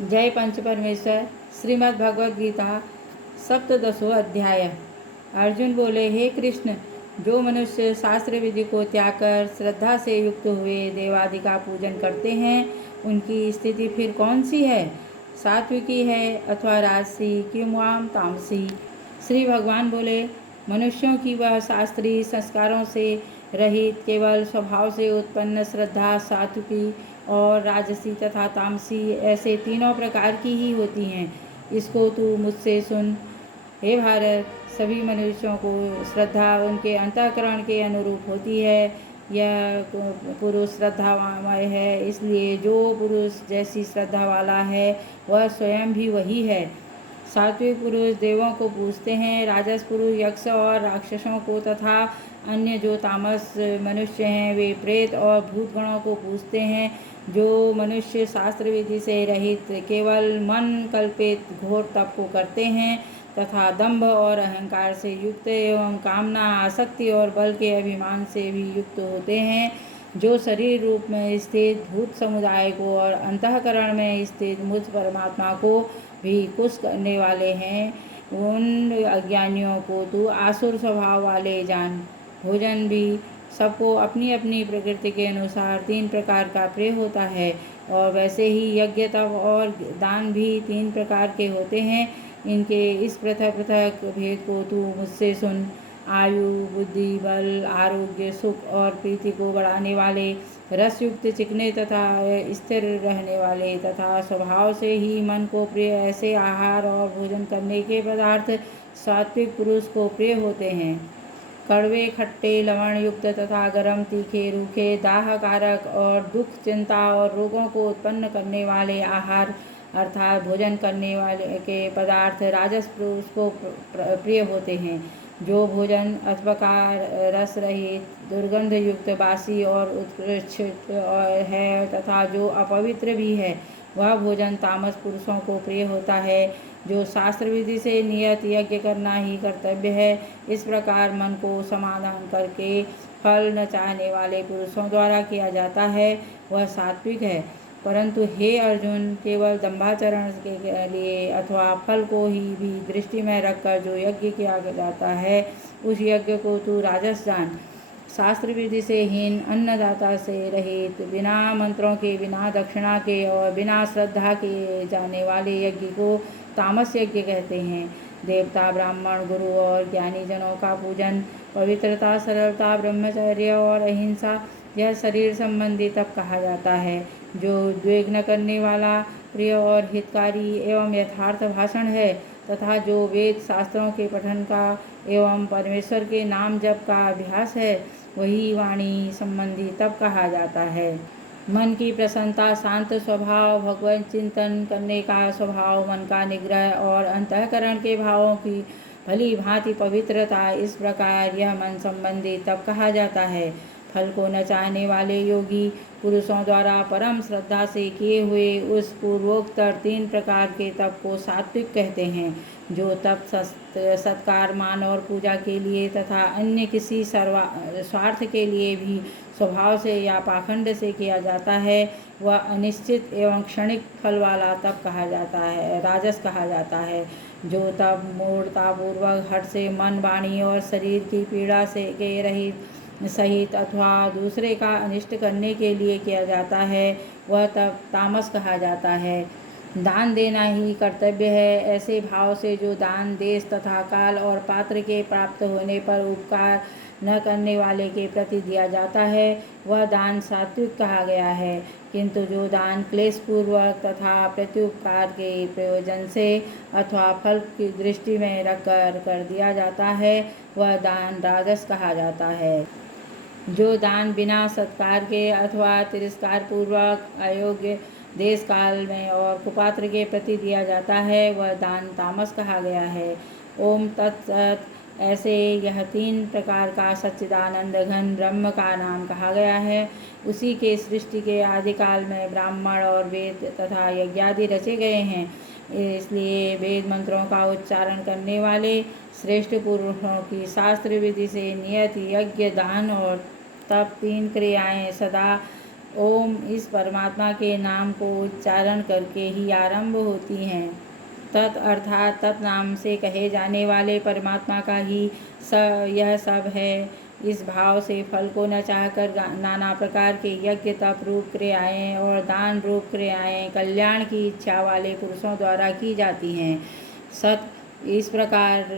जय पंच परमेश्वर। श्रीमद् भगवद गीता सप्तदशो अध्याय। अर्जुन बोले, हे कृष्ण, जो मनुष्य शास्त्र विधि को त्याग कर श्रद्धा से युक्त हुए देवादि का पूजन करते हैं, उनकी स्थिति फिर कौन सी है? सात्विकी है अथवा राजसी कि वाम तामसी? श्री भगवान बोले, मनुष्यों की वह शास्त्रीय संस्कारों से रहित केवल स्वभाव से उत्पन्न श्रद्धा सात्विकी और राजसी तथा तामसी ऐसे तीनों प्रकार की ही होती हैं। इसको तू मुझसे सुन। हे भारत, सभी मनुष्यों को श्रद्धा उनके अंतःकरण के अनुरूप होती है। यह पुरुष श्रद्धामय है, इसलिए जो पुरुष जैसी श्रद्धा वाला है वह स्वयं भी वही है। सात्विक पुरुष देवों को पूजते हैं, राजस पुरुष यक्ष और राक्षसों को तथा अन्य जो तामस मनुष्य हैं वे प्रेत और भूतगणों को पूजते हैं। जो मनुष्य शास्त्र विधि से रहित केवल मन कल्पित घोर तप को करते हैं तथा दंभ और अहंकार से युक्त एवं कामना आसक्ति और बल के अभिमान से भी युक्त होते हैं, जो शरीर रूप में स्थित भूत समुदाय को और अंतःकरण में स्थित मुझ परमात्मा को भी खुश करने वाले हैं, उन अज्ञानियों को तू आसुर स्वभाव वाले जान। भोजन भी सबको अपनी अपनी प्रकृति के अनुसार तीन प्रकार का प्रिय होता है, और वैसे ही यज्ञ तप और दान भी तीन प्रकार के होते हैं। इनके इस पृथक पृथक भेद को तू मुझसे सुन। आयु, बुद्धि, बल, आरोग्य, सुख और प्रीति को बढ़ाने वाले, रसयुक्त, चिकने तथा स्थिर रहने वाले तथा स्वभाव से ही मन को प्रिय ऐसे आहार और भोजन करने के पदार्थ सात्विक पुरुष को प्रिय होते हैं। कड़वे, खट्टे, लवण युक्त तथा गरम, तीखे, रूखे, दाह कारक और दुख, चिंता और रोगों को उत्पन्न करने वाले आहार अर्थात भोजन करने वाले के पदार्थ राजस पुरुष को प्रिय होते हैं। जो भोजन अथवा रस रहित, दुर्गंध युक्त, बासी और उत्कृष्ट है तथा जो अपवित्र भी है, वह भोजन तामस पुरुषों को प्रिय होता है। जो शास्त्र विधि से नियत यज्ञ करना ही कर्तव्य है, इस प्रकार मन को समाधान करके फल न चाहने वाले पुरुषों द्वारा किया जाता है, वह सात्विक है। परंतु हे अर्जुन, केवल दंभाचरण के लिए अथवा फल को ही भी दृष्टि में रखकर जो यज्ञ किया जाता है, उस यज्ञ को तू राजस जान। शास्त्र विधि से हीन, अन्नदाता से रहित, बिना मंत्रों के, बिना दक्षिणा के और बिना श्रद्धा के जाने वाले यज्ञ को तामस यज्ञ कहते हैं। देवता, ब्राह्मण, गुरु और ज्ञानी जनों का पूजन, पवित्रता, सरलता, ब्रह्मचर्य और अहिंसा, यह शरीर संबंधी तप कहा जाता है। जो उद्वेग न करने वाला, प्रिय और हितकारी एवं यथार्थ भाषण है तथा जो वेद शास्त्रों के पठन का एवं परमेश्वर के नाम जप का अभ्यास है, वही वाणी संबंधी तप कहा जाता है। मन की प्रसन्नता, शांत स्वभाव, भगवत चिंतन करने का स्वभाव, मन का निग्रह और अंतःकरण के भावों की भली भांति पवित्रता, इस प्रकार यह मन संबंधी तप कहा जाता है। फल को न चाहने वाले योगी पुरुषों द्वारा परम श्रद्धा से किए हुए उस पूर्वोक्त तीन प्रकार के तप को सात्विक कहते हैं। जो तप सत्कार, मान और पूजा के लिए तथा अन्य किसी स्वार्थ के लिए भी स्वभाव से या पाखंड से किया जाता है, वह अनिश्चित एवं क्षणिक फल वाला तप कहा जाता है, राजस कहा जाता है। जो तप मूढ़तापूर्वक हठ से मन, वाणी और शरीर की पीड़ा से के रहित सहित अथवा दूसरे का अनिष्ट करने के लिए किया जाता है, वह तप तामस कहा जाता है। दान देना ही कर्तव्य है, ऐसे भाव से जो दान देश तथा काल और पात्र के प्राप्त होने पर उपकार न करने वाले के प्रति दिया जाता है, वह दान सात्विक कहा गया है। किंतु जो दान क्लेशपूर्वक तथा प्रत्युपकार के प्रयोजन से अथवा फल की दृष्टि में रखकर कर दिया जाता है, वह दान राजस कहा जाता है। जो दान बिना सत्कार के अथवा तिरस्कार पूर्वक अयोग्य देश काल में और कुपात्र के प्रति दिया जाता है, वह दान तामस कहा गया है। ओम तत्सत। ऐसे यह तीन प्रकार का सच्चिदानंद घन ब्रह्म का नाम कहा गया है। उसी के सृष्टि के आदिकाल में ब्राह्मण और वेद तथा यज्ञादि रचे गए हैं। इसलिए वेद मंत्रों का उच्चारण करने वाले श्रेष्ठ पुरुषों की शास्त्र विधि से नियत यज्ञ, दान और तप तीन क्रियाएं सदा ओम इस परमात्मा के नाम को उच्चारण करके ही आरंभ होती हैं। तत् अर्थात तत् नाम से कहे जाने वाले परमात्मा का ही यह सब है। इस भाव से फल को न चाहकर नाना प्रकार के यज्ञ तप रूप क्रियाएं और दान रूप क्रियाएं कल्याण की इच्छा वाले पुरुषों द्वारा की जाती हैं। सत इस प्रकार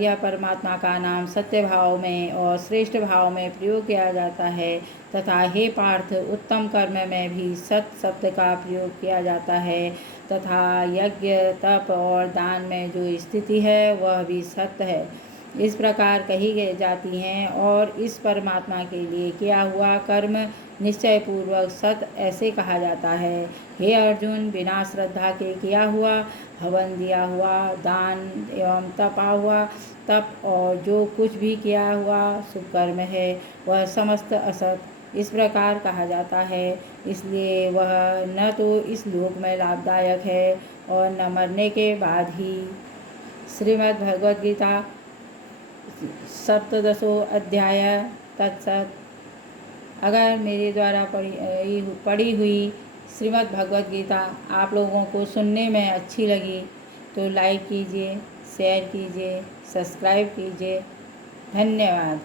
यह परमात्मा का नाम सत्य भाव में और श्रेष्ठ भाव में प्रयोग किया जाता है तथा हे पार्थ उत्तम कर्म में भी सत शब्द का प्रयोग किया जाता है तथा यज्ञ तप और दान में जो स्थिति है वह भी सत्य है। इस प्रकार कही जाती हैं और इस परमात्मा के लिए किया हुआ कर्म निश्चय पूर्वक सत ऐसे कहा जाता है। हे अर्जुन, बिना श्रद्धा के किया हुआ हवन, दिया हुआ दान एवं तपा हुआ तप और जो कुछ भी किया हुआ शुभ कर्म है वह समस्त असत इस प्रकार कहा जाता है। इसलिए वह न तो इस लोक में लाभदायक है और न मरने के बाद ही। श्रीमद् भगवद गीता सप्तदशो अध्याय तत्सत। अगर मेरे द्वारा पढ़ी हुई श्रीमद् भगवद गीता आप लोगों को सुनने में अच्छी लगी तो लाइक कीजिए, शेयर कीजिए, सब्सक्राइब कीजिए। धन्यवाद।